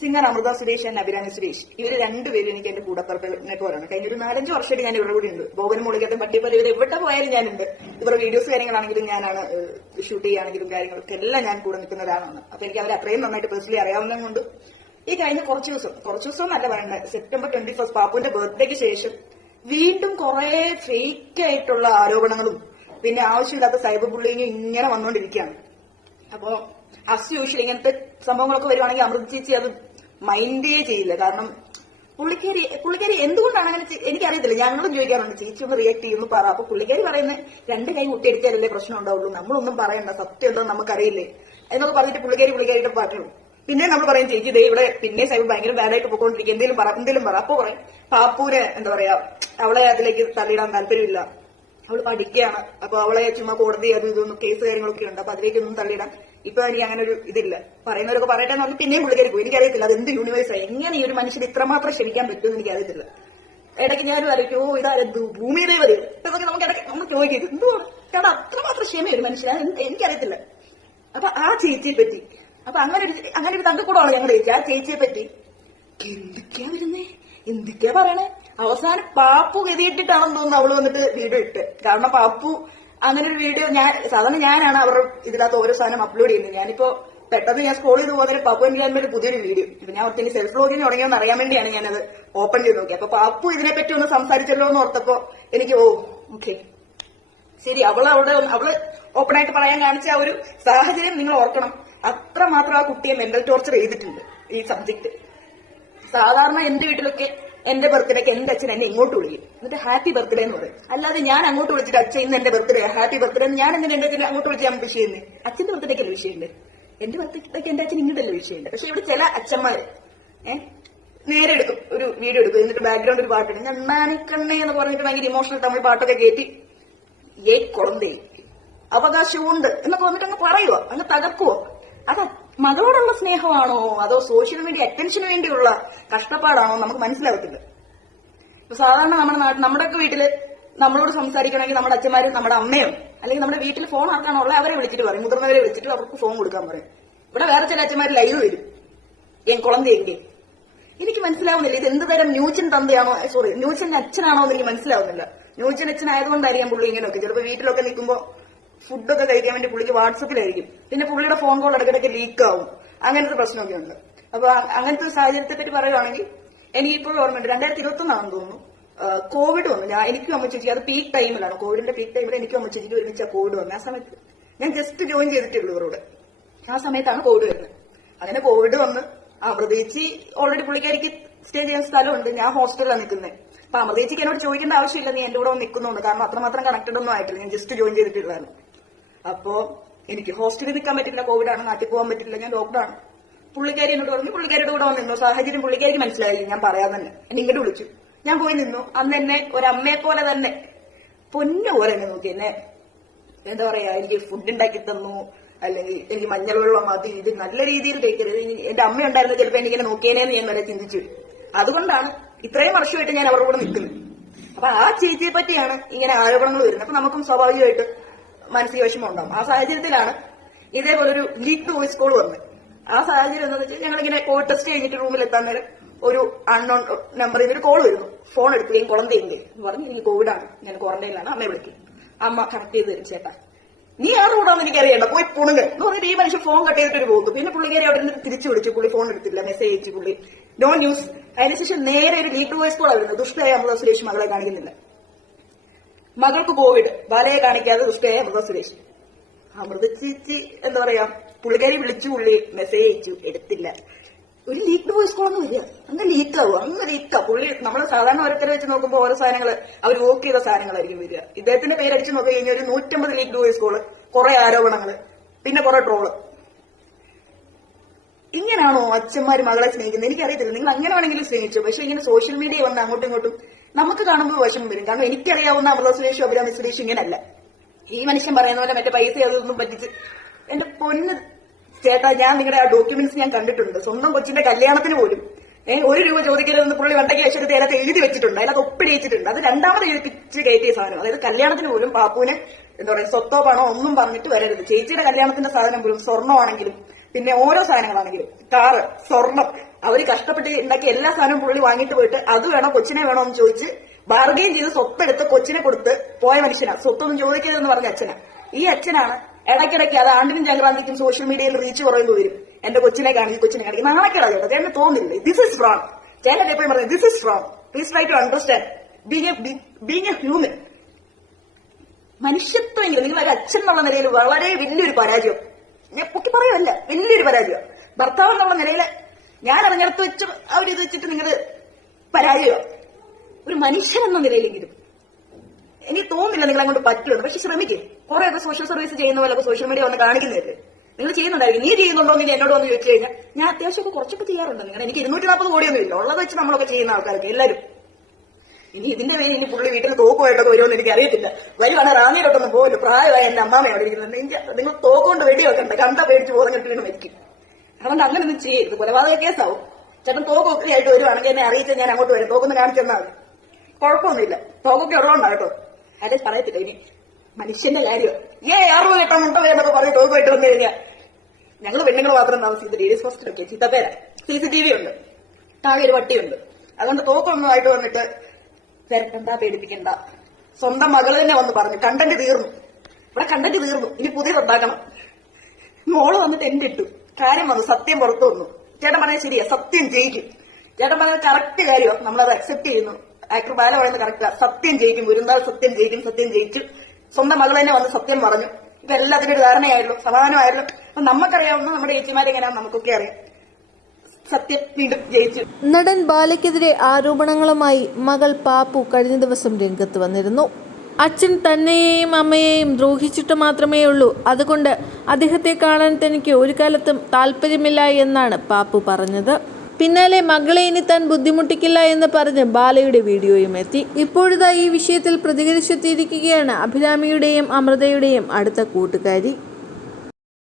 Singer Amritha Suresh and Abhirami Suresh. ഇവർ രണ്ടുപേരും എനിക്ക് എന്റെ കൂടപ്പുറത്തിനെ പോലാണ് കഴിഞ്ഞ ഒരു നാലഞ്ച് വർഷമായിട്ട് ഞാൻ ഇവരുടെ കൂടെ ഉണ്ട് ബോബൻ മുളിക്കത്തും പട്ടിപ്പല ഇവർ എവിടെ പോയാലും ഞാനുണ്ട്. ഇവരുടെ വീഡിയോസ് കാര്യങ്ങളാണെങ്കിലും ഞാനാണ് ഷൂട്ട് ചെയ്യുകയാണെങ്കിലും കാര്യങ്ങളൊക്കെ എല്ലാം ഞാൻ കൂടെ നിൽക്കുന്ന ഒരാളാണ്. അപ്പൊ എനിക്ക് അവരെ അത്രയും നന്നായിട്ട് പേഴ്സണലി അറിയാവുന്നത് കൊണ്ട് ഈ കഴിഞ്ഞ കുറച്ച് ദിവസം കുറച്ച് ദിവസം നല്ല പറയണ്ടത് സെപ്റ്റംബർ ട്വന്റി ഫസ്റ്റ് പാപ്പുവിന്റെ ബർത്ത്ഡേക്ക് ശേഷം വീണ്ടും കുറെ ഫേക്ക് ആയിട്ടുള്ള ആരോപണങ്ങളും പിന്നെ ആവശ്യമില്ലാത്ത സൈബർ ബുള്ളിങ്ങും ഇങ്ങനെ വന്നുകൊണ്ടിരിക്കുകയാണ് അപ്പോ അസ് യൂഷ്വൽ ഇങ്ങനത്തെ സംഭവങ്ങളൊക്കെ വരുവാണെങ്കിൽ അമൃത് ചേച്ചി അത് മൈൻഡേ ചെയ്യില്ല. കാരണം പുള്ളിക്കാരി പുള്ളിക്കാരി എന്തുകൊണ്ടാണ് അങ്ങനെ എനിക്കറിയത്തില്ല. ഞങ്ങളും ചോദിക്കാറുണ്ട് ചേച്ചി ഒന്ന് റിയാക്ട് ചെയ്യുന്നു പറ. അപ്പൊ പുള്ളിക്കാരി പറയുന്നത് രണ്ട് കൈ മുട്ടിയെടുത്താലല്ലേ പ്രശ്നം ഉണ്ടാവുള്ളൂ നമ്മളൊന്നും പറയണ്ട. സത്യം എന്താ നമുക്കറിയില്ലേ. എന്നൊക്കെ പറഞ്ഞിട്ട് പുള്ളിക്കാരി പുള്ളിക്കാരിയുടെ പറഞ്ഞു. പിന്നെ നമ്മൾ പറയും ചേച്ചി ദേ ഇവിടെ പിന്നെ സൈബ് ഭയങ്കര ബാഡായിട്ട് പോയിക്കൊണ്ടിരിക്കും എന്തെങ്കിലും പറ എന്തെങ്കിലും പറ. അപ്പൊ പറയും പാപ്പൂര് എന്താ പറയാ അവളെ അതിലേക്ക് തള്ളിയിടാൻ താല്പര്യമില്ല. അവൾ പഠിക്കുകയാണ്. അപ്പൊ അവളെ ചുമ്മാ കോടതി അത് ഇതൊന്നും കേസ് കാര്യങ്ങളൊക്കെ ഉണ്ട്. അപ്പൊ അതിലേക്കൊന്നും തള്ളിയിടാൻ ഇപ്പൊ എനിക്ക് അങ്ങനെ ഒരു ഇതില്ല. പറയുന്നവരൊക്കെ പറയട്ടെ പറഞ്ഞ് പിന്നെയും പുള്ളിക്കാരി പോയി എനിക്കറിയത്തില്ല അത് എന്ത് യൂണിവേഴ്സാണ് എങ്ങനെ ഈ ഒരു മനുഷ്യന് ഇത്രമാത്രം ക്ഷമിക്കാൻ പറ്റുമെന്ന് എനിക്കറിയത്തില്ല. ഇടയ്ക്ക് ഞാൻ അറിയിക്കും ഓ ഇതാരത് ഭൂമിയിലേ വരും ഇതൊക്കെ നമുക്ക് ഇടയ്ക്ക് നമ്മൾ ചോദിക്കരുത് എന്തുവാണ് കാരണം അത്രമാത്രം ക്ഷമ ഒരു എനിക്കറിയത്തില്ല. അപ്പൊ ആ ചേച്ചിയെ പറ്റി അപ്പൊ അങ്ങനെ ഒരു അങ്ങനെ ഒരു തങ്കക്കൂടമാണ് ഞങ്ങൾ ചേച്ചി. ആ ചേച്ചിയെ പറ്റി എന്തൊക്കെയാ വരുന്നേ? എന്തൊക്കെയാ പറയണേ? അവസാനം പാപ്പു ഗതിയിട്ടിട്ടാണെന്ന് തോന്നുന്നു അവൾ വന്നിട്ട് വീട് ഇട്ട്. കാരണം പാപ്പു അങ്ങനെ ഒരു വീഡിയോ ഞാൻ സാധാരണ ഞാനാണ് അവർ ഇതിനകത്ത് ഓരോ സാധനം അപ്ലോഡ് ചെയ്യുന്നത്. ഞാനിപ്പോ പെട്ടെന്ന് ഞാൻ സ്ക്രോൾ ചെയ്ത് പോകുന്നതിന് പപ്പു എനിക്ക് ഒരു പുതിയൊരു വീഡിയോ. ഇപ്പൊ ഞാൻ ഒത്തിരി സെൽഫ് ബ്ലോഗിങ് തുടങ്ങിയെന്ന് അറിയാൻ വേണ്ടിയാണ് ഞാനത് ഓപ്പൺ ചെയ്ത് നോക്കിയത്. അപ്പൊ പപ്പു ഇതിനെപ്പറ്റി ഒന്ന് സംസാരിച്ചല്ലോ എന്ന് ഓർത്തപ്പോ എനിക്ക് ഓ ഓക്കെ ശരി അവൾ അവിടെ അവൾ ഓപ്പൺ ആയിട്ട് പറയാൻ കാണിച്ച ആ ഒരു സാഹചര്യം നിങ്ങൾ ഓർക്കണം. അത്ര മാത്രം ആ കുട്ടിയെ മെന്റൽ ടോർച്ചർ ചെയ്തിട്ടുണ്ട് ഈ സബ്ജക്ട് സാധാരണ എന്റെ വീട്ടിലൊക്കെ എന്റെ ബർത്ത്ഡേക്ക് എന്റെ അച്ഛൻ എന്നെ ഇങ്ങോട്ട് വിളിക്കും. എന്നിട്ട് ഹാപ്പി ബർത്ത്ഡേ എന്ന് പറയും. അല്ലാതെ ഞാൻ അങ്ങോട്ട് വിളിച്ചിട്ട് അച്ഛൻ എന്റെ ബർത്ത്ഡേ ഹാപ്പി ബർത്ത്ഡേ എന്ന് ഞാൻ എന്തിനാ എന്റെ അച്ഛൻ അങ്ങോട്ട് വിളിച്ച് ഞാൻ വിഷ് ചെയ്യുന്നത് അച്ഛന്റെ അല്ല വിഷയമുണ്ട് എന്റെ ബർത്ത്ഡേക്ക് എന്റെ അച്ഛൻ ഇങ്ങോട്ടല്ലേ വിഷയമുണ്ട് പക്ഷെ ഇവിടെ ചില അച്ഛന്മാര് ഏഹ് നേരെ എടുക്കും. ഒരു വീഡിയോ എടുക്കും. എന്നിട്ട് ബാക്ക്ഗ്രൗണ്ട് ഒരു പാട്ടുണ്ട്. ഞാൻ മാനിക്കണ്ണേ എന്ന് പറഞ്ഞിട്ട് ഭയങ്കര ഇമോഷണൽ തമിഴ് പാട്ടൊക്കെ കയറ്റി ഏ കുളന്തേ. അവകാശമുണ്ട് എന്നൊക്കെ വന്നിട്ട് അങ്ങ് പറയുവോ. അങ്ങ് തകർക്കുവോ. അത് മകളോടുള്ള സ്നേഹമാണോ? അതോ സോഷ്യൽ മീഡിയ അറ്റൻഷന് വേണ്ടിയുള്ള കഷ്ടപ്പാടാണോ? നമുക്ക് മനസ്സിലാവത്തില്ല. ഇപ്പൊ സാധാരണ നമ്മുടെ നാട്ടിൽ നമ്മുടെയൊക്കെ വീട്ടിൽ നമ്മളോട് സംസാരിക്കണമെങ്കിൽ നമ്മുടെ അച്ഛന്മാരും നമ്മുടെ അമ്മയും അല്ലെങ്കിൽ നമ്മുടെ വീട്ടിൽ ഫോൺ ആർക്കാണോ ഉള്ളത് അവരെ വിളിച്ചിട്ട് പറയും. മുതിർന്നവരെ വിളിച്ചിട്ട് അവർക്ക് ഫോൺ കൊടുക്കാൻ പറയും. ഇവിടെ വേറെ ചില അച്ഛന്മാർ ലൈവ് വരും. ഏൻ കുളന്തേന്റെ എനിക്ക് മനസ്സിലാവുന്നില്ല. ഇത് എന്ത് തരം ന്യൂജൻ തന്തയാണോ? സോറി ന്യൂജന്റെ അച്ഛനാണോ എന്ന് എനിക്ക് മനസ്സിലാവുന്നില്ല. ന്യൂജൻ അച്ഛനായതുകൊണ്ടായിരിക്കാം പുള്ളി ഇങ്ങനെയൊക്കെ. ചിലപ്പോൾ വീട്ടിലൊക്കെ നിൽക്കുമ്പോ ഫുഡൊക്കെ കഴിക്കാൻ വേണ്ടി പുള്ളിക്ക് വാട്സപ്പിലായിരിക്കും. പിന്നെ പുള്ളിയുടെ ഫോൺ കോൾ ഇടയ്ക്കിടയ്ക്ക് ലീക്ക് ആവും. അങ്ങനത്തെ പ്രശ്നമൊക്കെ ഉണ്ട് അപ്പൊ അങ്ങനത്തെ സാഹചര്യത്തെ പറ്റി പറയുവാണെങ്കിൽ എനിക്കിപ്പോഴും ഓർമ്മയുണ്ട്. രണ്ടായിരത്തി ഇരുപത്തി ഒന്നാണെന്ന് തോന്നുന്നു കോവിഡ് വന്നില്ല. എനിക്ക് എനിക്കും അമ്മ ചേച്ചി അത് പീക്ക് ടൈമിലാണ് കോവിഡിന്റെ പീക്ക് ടൈമിൽ എനിക്ക് അമ്മ ചേച്ചി ഒരുമിച്ച് കോവിഡ് വന്നു. ആ സമയത്ത് ഞാൻ ജസ്റ്റ് ജോയിൻ ചെയ്തിട്ടുള്ളൂ ഇവരോട്. ആ സമയത്താണ് കോവിഡ് വരുന്നത്. അങ്ങനെ കോവിഡ് വന്ന് അമൃതേച്ചി ഓൾറെഡി പുള്ളിക്കാരിക്ക് സ്റ്റേ ചെയ്യാൻ സ്ഥലമുണ്ട്. ഞാൻ ഹോസ്റ്റലിലാണ് നിൽക്കുന്നത്. അപ്പൊ അമൃതേച്ചിക്ക് എന്നോട് ചോദിക്കേണ്ട ആവശ്യമില്ല. നീ എന്റെ കൂടെ വന്ന് നിൽക്കുന്നുണ്ട്. കാരണം അത്രമാത്രം കണക്റ്റഡ് ഒന്നും ആയിട്ടില്ല. ഞാൻ ജസ്റ്റ് ജോയിൻ ചെയ്തിട്ടുള്ളതാണ്. അപ്പോ എനിക്ക് ഹോസ്റ്റലിൽ നിൽക്കാൻ പറ്റില്ല കോവിഡാണ് നാട്ടിൽ പോകാൻ പറ്റില്ല ഞാൻ ലോക്ക്ഡൌൺ പുള്ളിക്കാരി എന്നോട് പറഞ്ഞു പുള്ളിക്കാരിയുടെ കൂടെ വന്നിരുന്നു സാഹചര്യം പുള്ളിക്കാരി മനസ്സിലായി ഞാൻ പറയാൻ തന്നെ. എന്നെ വിളിച്ചു. ഞാൻ പോയി നിന്നു. അന്ന് എന്നെ ഒരമ്മയെ പോലെ തന്നെ. പൊന്നു പോലെ എന്നെ നോക്കി. എന്നെ എന്താ പറയാ എനിക്ക് ഫുഡ് ഉണ്ടാക്കി തന്നു. അല്ലെങ്കിൽ എനിക്ക് മഞ്ഞൾ വെള്ളം മതി. ഇത് നല്ല രീതിയിൽ തേക്കരുത് എന്റെ അമ്മ ഉണ്ടായിരുന്നു ചിലപ്പോൾ എനിക്കിങ്ങനെ നോക്കിയേനേന്ന് ഞാൻ വരെ ചിന്തിച്ചു. അതുകൊണ്ടാണ് ഇത്രയും വർഷമായിട്ട് ഞാൻ അവരുടെ കൂടെ നിൽക്കുന്നത്. അപ്പൊ ആ ചേച്ചിയെ പറ്റിയാണ് ഇങ്ങനെ ആരോപണങ്ങൾ വരുന്നത്. അപ്പൊ നമുക്കും സ്വാഭാവികമായിട്ട് മാനസിക വിഷമം ഉണ്ടാവും ആ സാഹചര്യത്തിലാണ് ഇതേപോലൊരു ലീക്ക് വോയിസ് കോൾ വന്നത്. ആ സാഹചര്യം എന്താ വെച്ചാൽ ഞങ്ങളിങ്ങനെ കോവിഡ് ടെസ്റ്റ് കഴിഞ്ഞിട്ട് റൂമിൽ എത്താൻ നേരം ഒരു അൺനോൺ നമ്പറിൽ നിന്ന് ഒരു കോൾ വരുന്നു. ഫോൺ എടുക്കുകയും കുളന്തയില്ലേ പറഞ്ഞു ഇനി കോവിഡ് ആണ്. ഞാൻ ക്വാറന്റൈനിലാണ് അമ്മയെ വിളിക്കും. അമ്മ കറക്റ്റ് ചെയ്ത് തരും ചേട്ടാ. നീ ആ കൂടാന്ന് എനിക്ക് അറിയണ്ട. പോയി പുണുങ്ങ്. എന്ന് പറഞ്ഞിട്ട് ഈ മനുഷ്യൻ ഫോൺ കട്ട് ചെയ്തിട്ട് ഒരു പോകുന്നു. പിന്നെ പുള്ളിക്കാരി അവിടെ നിന്ന് തിരിച്ചു വിളിച്ചു. പുള്ളി ഫോൺ എടുത്തില്ല മെസ്സേജ് അയച്ചു പുള്ളി. നോ ന്യൂസ് അതിനുശേഷം നേരെ ഒരു ലീഡ് വോയിസ് കോൾ വരുന്നത്. ദുഷ്ടയായ അമൃത സുരേഷ് മകളെ കാണിക്കുന്നില്ല. മകൾക്ക് കോവിഡ് വലയെ കാണിക്കാതെ ദുഷ്ടയായ അമൃത സുരേഷ്. അമൃത ചേച്ചി എന്താ പറയാ? പുള്ളിക്കാരി വിളിച്ചു പുള്ളി മെസ്സേജ് അയച്ചു. എടുത്തില്ല. ഒരു ലീക്ക്ഡ് വോയിസ് കോൾ ഒന്ന് വരിക അങ്ങ് ലീക്കാവും അങ്ങ് ലീക്കാ പുള്ളി നമ്മൾ സാധാരണ ഓരോരുത്തരെ വെച്ച് നോക്കുമ്പോൾ ഓരോ സാധനങ്ങൾ അവർ വോക്ക് ചെയ്ത സാധനങ്ങളായിരിക്കും വരിക. ഇദ്ദേഹത്തിന്റെ പേരടിച്ച് നോക്കി കഴിഞ്ഞാൽ ഒരു നൂറ്റമ്പത് ലീക്ക്ഡ് വോയിസ് കോൾ കുറെ ആരോപണങ്ങൾ പിന്നെ കുറെ ട്രോൾ ഇങ്ങനെയാണോ അച്ഛന്മാർ മകളെ സ്നേഹിക്കുന്നത് എനിക്കറിയത്തില്ല. നിങ്ങൾ അങ്ങനെ വേണമെങ്കിലും സ്നേഹിച്ചു? പക്ഷെ ഇങ്ങനെ സോഷ്യൽ മീഡിയ വന്ന് അങ്ങോട്ടും ഇങ്ങോട്ടും നമുക്ക് കാണുമ്പോൾ വിഷമം വരും. കാരണം എനിക്കറിയാവുന്ന അമൃത സുരേഷ് അഭിരാമി സുരേഷ് ഇങ്ങനല്ല. ഈ മനുഷ്യൻ പറയുന്ന പോലെ മറ്റേ പൈസ അതൊന്നും പറ്റിച്ച് എന്റെ പൊന്ന് ചേട്ടാ ഞാൻ നിങ്ങളുടെ ആ ഡോക്യുമെന്റ്സ് ഞാൻ കണ്ടിട്ടുണ്ട്. സ്വന്തം കൊച്ചിന്റെ കല്യാണത്തിന് പോലും. ഏഹ് ഒരു രൂപ ചോദിക്കരുതെന്ന് പുള്ളി വണ്ടയ്ക്ക് വെച്ചെടുത്ത് അതിനകത്ത് എഴുതി വെച്ചിട്ടുണ്ട്. അതിനകത്ത് ഒപ്പിടി അത് രണ്ടാമത് എഴുതിച്ച് കയറ്റിയ സാധനം. അതായത് കല്യാണത്തിന് പോലും പാപ്പുവിന് എന്താ പറയുക സ്വത്തോ പണോ ഒന്നും പറഞ്ഞിട്ട് വരരുത്. ചേച്ചിയുടെ കല്യാണത്തിന്റെ സാധനം പോലും സ്വർണമാണെങ്കിലും പിന്നെ ഓരോ സാധനങ്ങളാണെങ്കിലും. കാറ് സ്വർണം അവർ കഷ്ടപ്പെട്ട് ഉണ്ടാക്കിയ എല്ലാ സാധനവും പുള്ളി വാങ്ങിയിട്ട് പോയിട്ട് അത് വേണോ കൊച്ചിനെ വേണോ എന്ന് ചോദിച്ച് ബാർഗെയിൻ ചെയ്ത് സ്വത്തെടുത്ത് കൊച്ചിനെ കൊടുത്ത് പോയ മനുഷ്യനാ. സ്വത്തൊന്നും ചോദിക്കരുതെന്ന് പറഞ്ഞ അച്ഛനാ. ഈ അച്ഛനാണ് ഇടയ്ക്കിടയ്ക്ക് അത് ആണ്ടിനും സംക്രാന്തിക്കും സോഷ്യൽ മീഡിയയിൽ റീച്ച് കുറയുമ്പോൾ വരും. എന്റെ കൊച്ചിനെ കാണിക്കും കൊച്ചിനെ കാണിക്കും. നാണക്കേടാ ചേട്ടാ. ചേട്ടന് തോന്നില്ലേ? ദിസ് ഇസ് റോങ് ചേട്ടൻ എപ്പോഴും പറഞ്ഞു this is wrong please try to understand being being a human മനുഷ്യത്വമെങ്കിലും നിങ്ങൾ ഒരു അച്ഛൻ എന്നുള്ള നിലയിൽ വളരെ വലിയൊരു പരാജയം. ഞാൻ പൊക്കി പറയുമല്ല വലിയൊരു പരാജയം. ഭർത്താവ് എന്നുള്ള നിലയിൽ ഞാൻ അറിഞ്ഞിടത്ത് വെച്ച് അവരിത് വെച്ചിട്ട് നിങ്ങൾ പരാജയം ഒരു മനുഷ്യൻ എന്ന നിലയിലെങ്കിലും. എനിക്ക് തോന്നുന്നില്ല നിങ്ങൾ അങ്ങോട്ട് പറ്റുമെന്ന് പക്ഷെ ശ്രമിക്കും. കുറെയൊക്കെ സോഷ്യൽ സർവീസ് ചെയ്യുന്ന പോലെ സോഷ്യൽ മീഡിയ വന്ന് കാണിക്കുന്നില്ലേ നിങ്ങൾ ചെയ്യുന്നുണ്ടായിരിക്കും. നീ ചെയ്യുന്നുണ്ടോ എന്ന് എന്നോട് വന്ന് ചോദിച്ചു കഴിഞ്ഞാൽ ഞാൻ അത്യാവശ്യമൊക്കെ കുറച്ചൊക്കെ ചെയ്യാറുണ്ട്. നിങ്ങൾ എനിക്ക് ഇരുന്നൂറ്റി നാൽപ്പത് കോടിയൊന്നും ഇല്ല. ഉള്ളത് വെച്ച് നമ്മളൊക്കെ ചെയ്യുന്ന ആൾക്കാർക്ക് എല്ലാവരും ഇനി ഇതിന്റെ പേരിൽ പുള്ളി വീട്ടിൽ തോക്കുമായിട്ടൊക്കെ വരുമെന്ന് എനിക്ക് അറിയത്തില്ല. വരുവാണ് റാന്നിയിലോട്ടൊന്നും പോകില്ല പ്രായമായ എന്റെ അമ്മാമ അവിടെ ഇരിക്കുന്നുണ്ട് എനിക്ക് നിങ്ങൾ തോക്കുകൊണ്ട് വെടി വെക്കണ്ട കണ്ട പേടിച്ച് ബോധം വീണ് മരിക്കും. അതുകൊണ്ട് അങ്ങനെ ഒന്നും ചെയ്യരുത്. കൊലപാതക കേസാവും. ചേട്ടൻ തോക്ക് ഒത്തിരി ആയിട്ട് വരുവാണെങ്കിൽ എന്നെ അറിയിച്ചാൽ ഞാൻ അങ്ങോട്ട് വരും. തോക്കൊന്ന് കാണിച്ചെന്നാൽ മതി. കുഴപ്പമൊന്നുമില്ല. തോക്കൊക്കെ ഉള്ളതുകൊണ്ടാണ് കേട്ടോ. അല്ലെങ്കിൽ പറയത്തില്ല ഇനി. മനുഷ്യന്റെ കാര്യം. ഏ ആറു കേട്ടോ മുട്ട വേണ്ടൊക്കെ പറഞ്ഞ് തോക്കുമായിട്ട് വന്നു കഴിഞ്ഞാൽ ഞങ്ങൾ പെണ്ണുങ്ങൾ മാത്രം താമസിക്കുന്നത് ലേഡീസ് ഹോസ്റ്റലൊക്കെ ചിത്തപ്പേര സി സി ടി വി ഉണ്ട്. താഴെ ഒരു വട്ടിയുണ്ട്. അതുകൊണ്ട് തോക്കൊന്നും ആയിട്ട് വന്നിട്ട് വരട്ടണ്ട പേടിപ്പിക്കണ്ട. സ്വന്തം മകൾ തന്നെ വന്ന് പറഞ്ഞു കണ്ടന്റ് തീർന്നു. ഇവിടെ കണ്ടന്റ് തീർന്നു. ഇനി പുതിയത് ഉണ്ടാക്കണം. മോൾ വന്നിട്ട് എന്റെ ഇട്ടു. കാര്യം വന്നു സത്യം പുറത്തു വന്നു. ചേട്ടൻ പറഞ്ഞാൽ ശരിയാ സത്യം ജയിക്കും. ചേട്ടൻ പറഞ്ഞത് കറക്റ്റ് കാര്യമാണ് നമ്മളത് അക്സെപ്റ്റ് ചെയ്യുന്നു. ആക്ടർ ബാല പറയുന്നത് കറക്റ്റാ സത്യം ജയിക്കും ഗുരുന്താൾ സത്യം ജയിക്കും സത്യം ജയിച്ചു. സ്വന്തം മകൾ തന്നെ വന്ന് സത്യം പറഞ്ഞു. ഇപ്പൊ എല്ലാത്തിനും ഒരു ധാരണയായല്ലോ സമാധാനമായല്ലോ അപ്പൊ നമുക്കറിയാവുന്ന നമ്മുടെ ഏച്ചിമാരെങ്ങനെയാണെന്ന് നമുക്കൊക്കെ അറിയാം. നടൻ ബാലയ്ക്കെതിരെ ആരോപണങ്ങളുമായി മകൾ പാപ്പു കഴിഞ്ഞ ദിവസം രംഗത്ത് വന്നിരുന്നു. അച്ഛൻ തന്നെയെയും അമ്മയെയും ദ്രോഹിച്ചിട്ട് മാത്രമേ ഉള്ളൂ. അതുകൊണ്ട് അദ്ദേഹത്തെ കാണാൻ തനിക്ക് ഒരു കാലത്തും താല്പര്യമില്ല എന്നാണ് പാപ്പു പറഞ്ഞത്. പിന്നാലെ മകളെ ഇനി താൻ ബുദ്ധിമുട്ടിക്കില്ല എന്ന് പറഞ്ഞ് ബാലയുടെ വീഡിയോയും എത്തി. ഇപ്പോഴിതാ ഈ വിഷയത്തിൽ പ്രതികരിച്ചെത്തിയിരിക്കുകയാണ് അഭിരാമിയുടെയും അമൃതയുടെയും അടുത്ത കൂട്ടുകാരി.